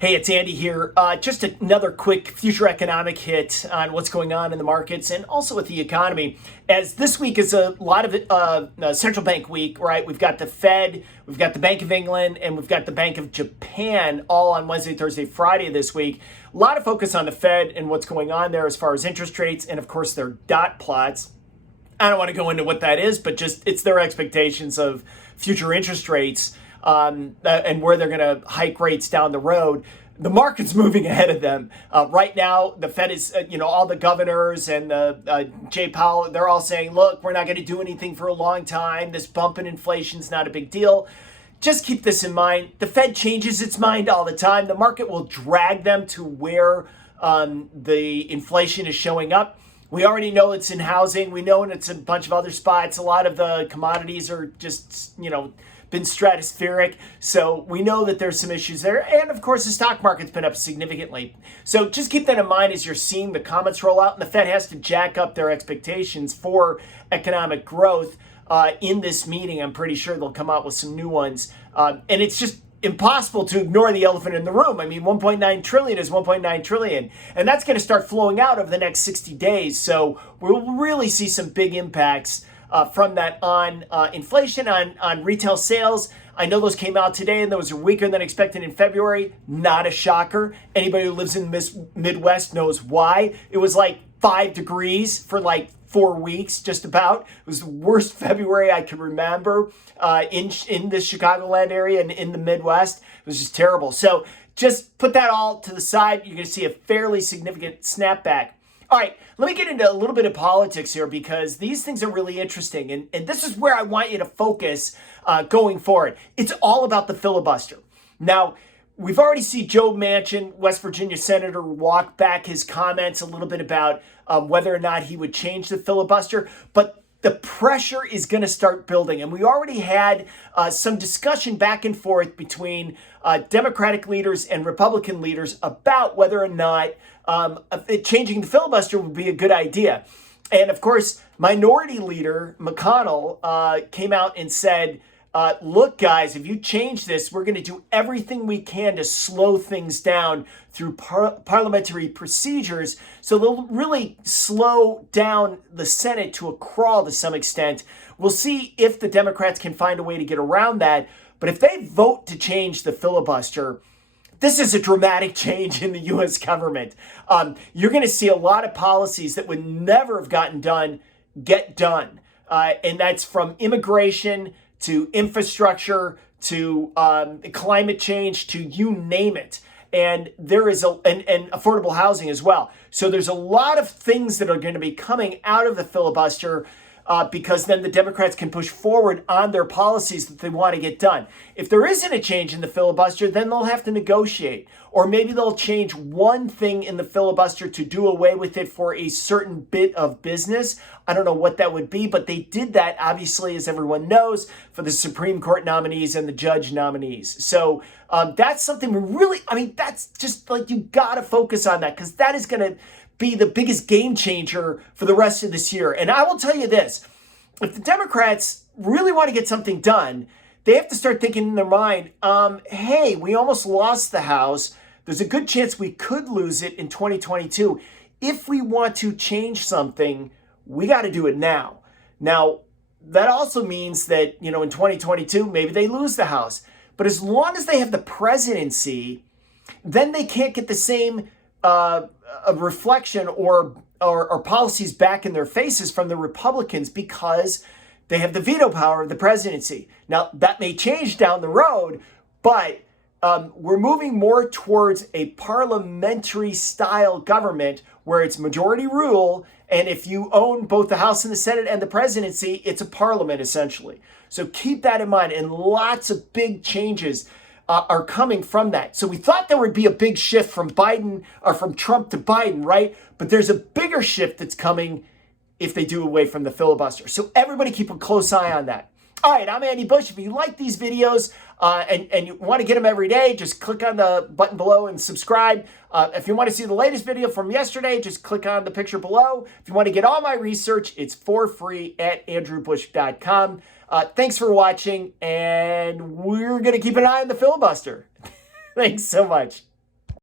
Hey, it's Andy here. Just another quick future economic hit on what's going on in the markets and also with the economy. As this week is a lot of central bank week, right? We've got the Fed, we've got the Bank of England, and we've got the Bank of Japan all on Wednesday, Thursday, Friday this week. A lot of focus on the Fed and what's going on there as far as interest rates and, of course, their dot plots. I don't want to go into what that is, but just it's their expectations of future interest rates and where they're going to hike rates down the road. The market's moving ahead of them. Right now, the Fed is, all the governors and Jay Powell, they're all saying, look, we're not going to do anything for a long time. This bump in inflation is not a big deal. Just keep this in mind. The Fed changes its mind all the time. The market will drag them to where the inflation is showing up. We already know it's in housing. We know it's in a bunch of other spots. A lot of the commodities are just, been stratospheric. So we know that there's some issues there. And of course, the stock market's been up significantly. So just keep that in mind as you're seeing the comments roll out. And the Fed has to jack up their expectations for economic growth in this meeting. I'm pretty sure they'll come out with some new ones. And it's just impossible to ignore the elephant in the room. I mean, 1.9 trillion is 1.9 trillion, and that's going to start flowing out over the next 60 days. So we'll really see some big impacts from that on inflation, on retail sales. I know those came out today, and those are weaker than expected in February. Not a shocker. Anybody who lives in the Midwest knows why. It was like 5 degrees for like 4 weeks, just about. It was the worst February I can remember in the Chicagoland area and in the Midwest. It was just terrible. So just put that all to the side. You're going to see a fairly significant snapback. All right, let me get into a little bit of politics here because these things are really interesting. And this is where I want you to focus going forward. It's all about the filibuster. Now, we've already seen Joe Manchin, West Virginia senator, walk back his comments a little bit about whether or not he would change the filibuster. But the pressure is going to start building. And we already had some discussion back and forth between Democratic leaders and Republican leaders about whether or not changing the filibuster would be a good idea. And of course, Minority Leader McConnell came out and said, look, guys, if you change this, we're going to do everything we can to slow things down through parliamentary procedures. So they'll really slow down the Senate to a crawl to some extent. We'll see if the Democrats can find a way to get around that. But if they vote to change the filibuster, this is a dramatic change in the U.S. government. You're going to see a lot of policies that would never have gotten done get done. And that's from immigration to infrastructure, to climate change, to you name it. And there is and affordable housing as well. So there's a lot of things that are going to be coming out of the filibuster because then the Democrats can push forward on their policies that they want to get done. If there isn't a change in the filibuster, then they'll have to negotiate. Or maybe they'll change one thing in the filibuster to do away with it for a certain bit of business. I don't know what that would be, but they did that, obviously, as everyone knows, for the Supreme Court nominees and the judge nominees. So that's something we really, that's just like you got to focus on that because that is going to be the biggest game changer for the rest of this year. And I will tell you this, if the Democrats really want to get something done, they have to start thinking in their mind, hey, we almost lost the House. There's a good chance we could lose it in 2022. If we want to change something, we got to do it now. Now, that also means that, in 2022, maybe they lose the House. But as long as they have the presidency, then they can't get the same a reflection or policies back in their faces from the Republicans because they have the veto power of the presidency. Now, that may change down the road, but we're moving more towards a parliamentary style government where it's majority rule. And if you own both the House and the Senate and the presidency, it's a parliament essentially. So keep that in mind. And lots of big changes are coming from that. So we thought there would be a big shift from Biden or from Trump to Biden, right? But there's a bigger shift that's coming if they do away from the filibuster. So everybody keep a close eye on that. All right, I'm Andy Bush. If you like these videos and you want to get them every day, just click on the button below and subscribe. If you want to see the latest video from yesterday, just click on the picture below. If you want to get all my research, it's for free at andrewbush.com. Thanks for watching, and we're going to keep an eye on the filibuster. Thanks so much.